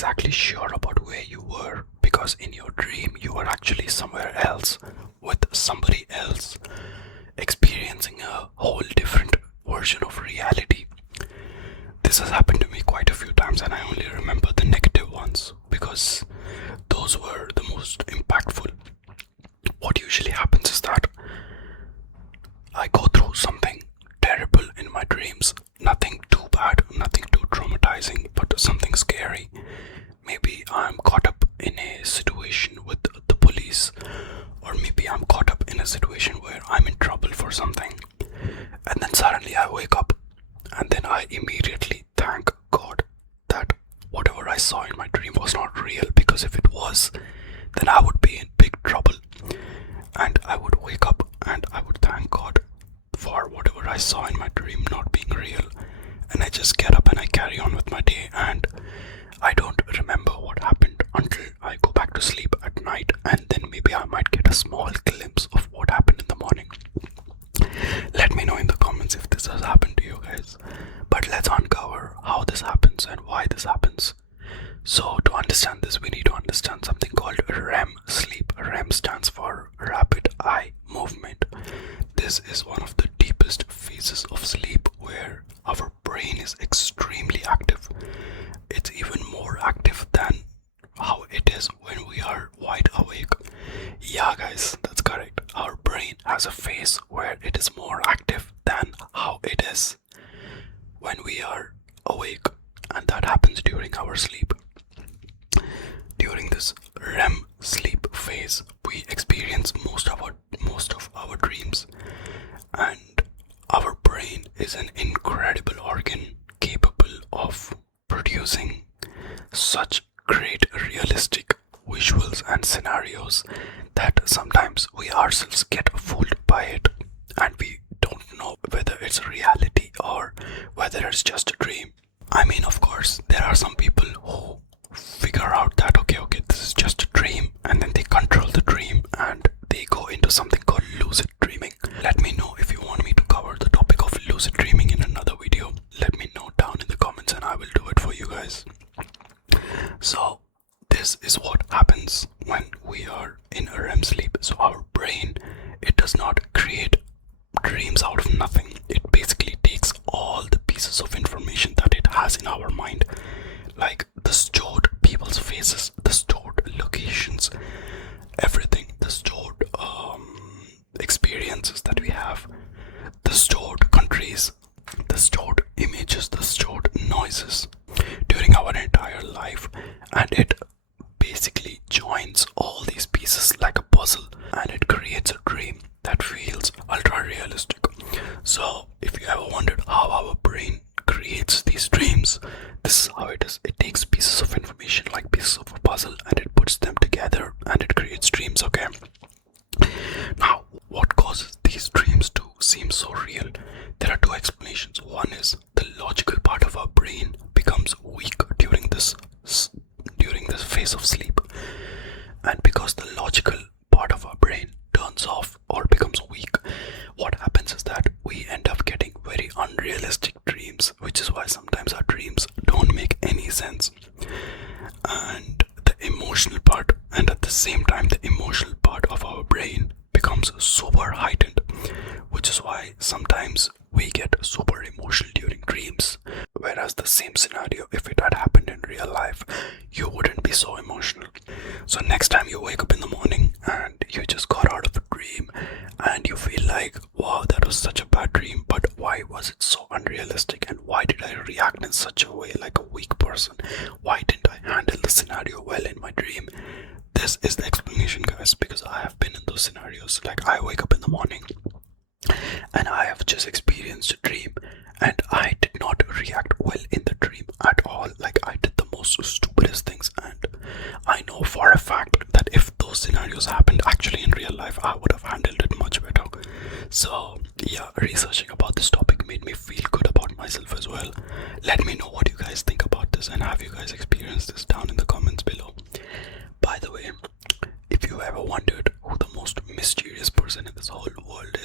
exactly sure about where you were because in your dream you were actually somewhere else with somebody else, experiencing a whole different version of reality. This has happened to me quite a few times, and I only remember the negative ones because those were the most impactful. What usually happens is that I go through something terrible in my dreams. Nothing too bad, nothing too traumatizing, but something scary. Maybe I'm caught up in a situation with the police, or maybe I'm caught up in a situation where I'm in trouble for something. And then suddenly I wake up, and then I immediately thank God that whatever I saw in my dream was not real, because if it was, then I would be in big trouble. And I would wake up and I would thank God for whatever I saw in my dream not being real. And I just get up and I carry on with my day, and I don't remember what happened until I go back to sleep at night, and then maybe I might get a small glimpse of what happened in the morning. Let me know in the comments if this has happened to you guys. But let's uncover how this happens and why this happens. So to understand this, we need to understand something called REM sleep. REM stands for rapid eye movement. This is one of the deepest phases of sleep where our brain is extremely active. It's even more active than how it is when we are wide awake. Yeah, guys, that's correct. Our brain has a phase where it is more active than how it is when we are awake, and that happens during our sleep. During this REM sleep phase, we experience most of our dreams, and our brain is an incredible organ capable of producing such great realistic visuals and scenarios that sometimes we ourselves get fooled by it, and we don't know whether it's reality or whether it's just a dream. I mean, of course, there are some people who figure out that okay, this is just a dream, and then they control the dream and they go into something called lucid dreaming. Let me know if you want me to cover the topic of lucid dreaming in another video. Let me know down in the comments and I will do it for you guys. So this is what happens when we are in a REM sleep. So our brain, it does not create dreams out of nothing. It basically takes all the pieces of information that it has in our mind, like the stored people's faces, the stored locations, everything, the stored experiences that we have, the stored countries, the stored images, the stored noises during our entire life, and it basically joins all these pieces like a puzzle, and it creates a dream that feels ultra realistic. So if you ever wondered how our brain creates these dreams, this is how it is. It takes pieces of information like pieces of a puzzle and it puts them together and it creates dreams, okay? Now, what causes these dreams to seem so real? There are two explanations. One is the logical part of our brain becomes weak during this phase of sleep, and because the logical part of our brain turns off or becomes weak, what happens is that we end up getting very unrealistic dreams, which is why sometimes our dreams don't make any sense. And the emotional part, and at the same time the emotional part of our brain becomes super heightened, which is why sometimes we get super emotional during dreams, whereas the same scenario, if it had happened in real life, you wouldn't be so emotional. So next time you wake up in the morning and you just got out of a dream and you feel like, wow, that was such a bad dream, but why was it so unrealistic, and why did I react in such a way like a weak person? Why didn't I handle the scenario well in my dream? This is the explanation, guys, because I have been in those scenarios. Like, I wake up in the morning and I have just experienced a dream and I did not react well in the dream at all. Like, I did the most stupidest things, and I know for a fact that if those scenarios happened actually in real life, I would have handled it much better. So yeah, researching about this topic made me feel good about myself as well. Let me know what you guys think about this, and have you guys experienced this down in the comments below. By the way, if you ever wondered who the most mysterious person in this whole world